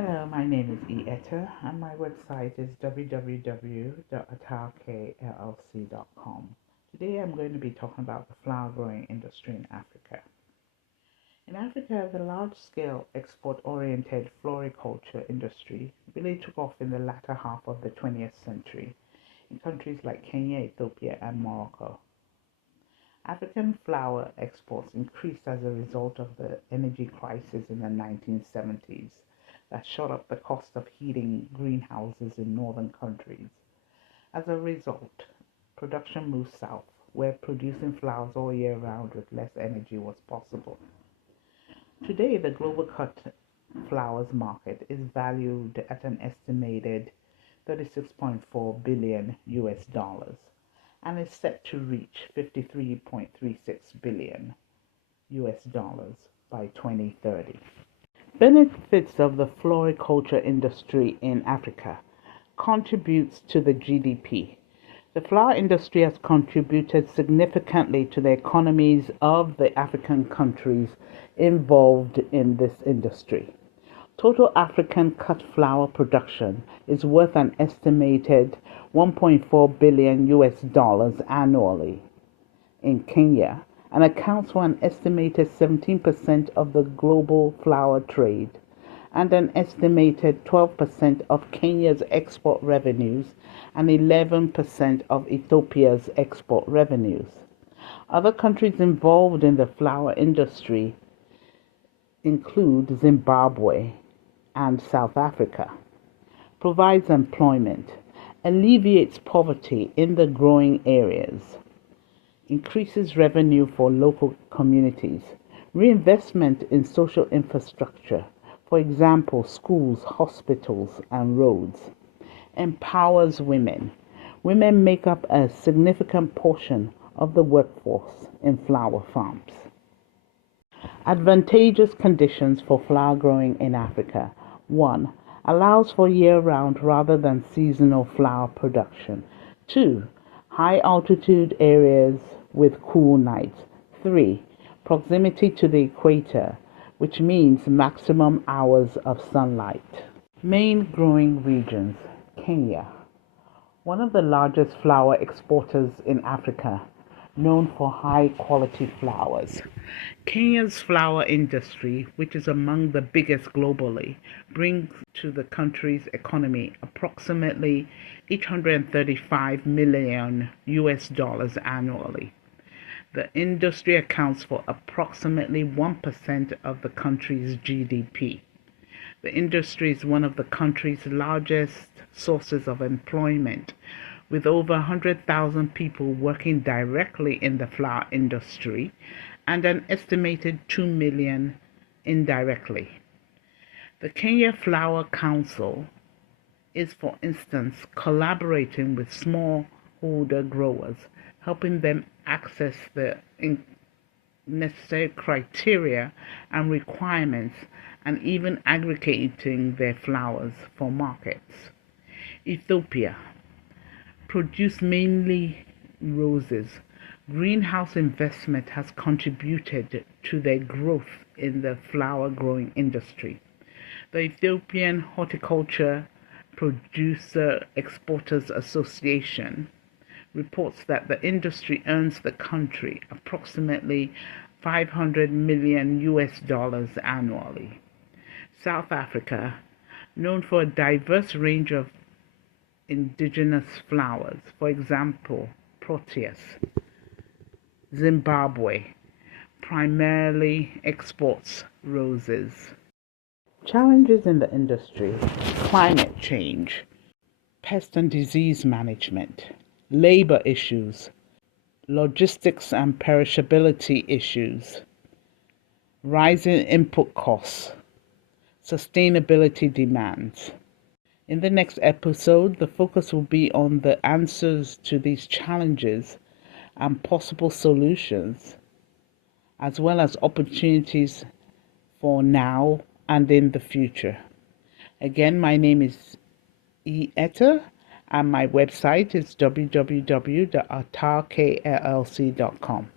Hello, my name is Etta, and my website is www.atarkllc.com. Today I'm going to be talking about the flower growing industry in Africa. In Africa, the large-scale export-oriented floriculture industry really took off in the latter half of the 20th century in countries like Kenya, Ethiopia, and Morocco. African flower exports increased as a result of the energy crisis in the 1970s that shot up the cost of heating greenhouses in northern countries. As a result, production moved south, where producing flowers all year round with less energy was possible. Today, the global cut flowers market is valued at an estimated 36.4 billion US dollars and is set to reach 53.36 billion US dollars by 2030. Benefits of the floriculture industry in Africa contributes to the GDP. The flower industry has contributed significantly to the economies of the African countries involved in this industry. Total African cut flower production is worth an estimated 1.4 billion US dollars annually in Kenya and accounts for an estimated 17% of the global flower trade and an estimated 12% of Kenya's export revenues and 11% of Ethiopia's export revenues. Other countries involved in the flower industry include Zimbabwe and South Africa. Provides employment, alleviates poverty in the growing areas, increases revenue for local communities, reinvestment in social infrastructure, for example, schools, hospitals, and roads, empowers women. Women make up a significant portion of the workforce in flower farms. Advantageous conditions for flower growing in Africa. 1. Allows for year-round rather than seasonal flower production. 2. High altitude areas with cool nights. 3. Proximity to the equator, which means maximum hours of sunlight. Main growing regions. Kenya, one of the largest flower exporters in Africa, known for high quality flowers. Kenya's flower industry, which is among the biggest globally, brings to the country's economy approximately 835 million US dollars annually. The industry accounts for approximately 1% of the country's GDP. The industry is one of the country's largest sources of employment, with over 100,000 people working directly in the flower industry and an estimated 2 million indirectly. The Kenya Flower Council is, for instance, collaborating with smallholder growers, helping them access the necessary criteria and requirements, and even aggregating their flowers for markets. Ethiopia produce mainly roses. Greenhouse investment has contributed to their growth in the flower growing industry. The Ethiopian Horticulture Producer Exporters Association reports that the industry earns the country approximately 500 million US dollars annually. South Africa, known for a diverse range of indigenous flowers, for example, Proteus. Zimbabwe primarily exports roses. Challenges in the industry: climate change, pest and disease management, labor issues, logistics and perishability issues, rising input costs, sustainability demands. In the next episode, the focus will be on the answers to these challenges and possible solutions, as well as opportunities for now and in the future. Again, my name is Etta, and my website is www.atarkllc.com.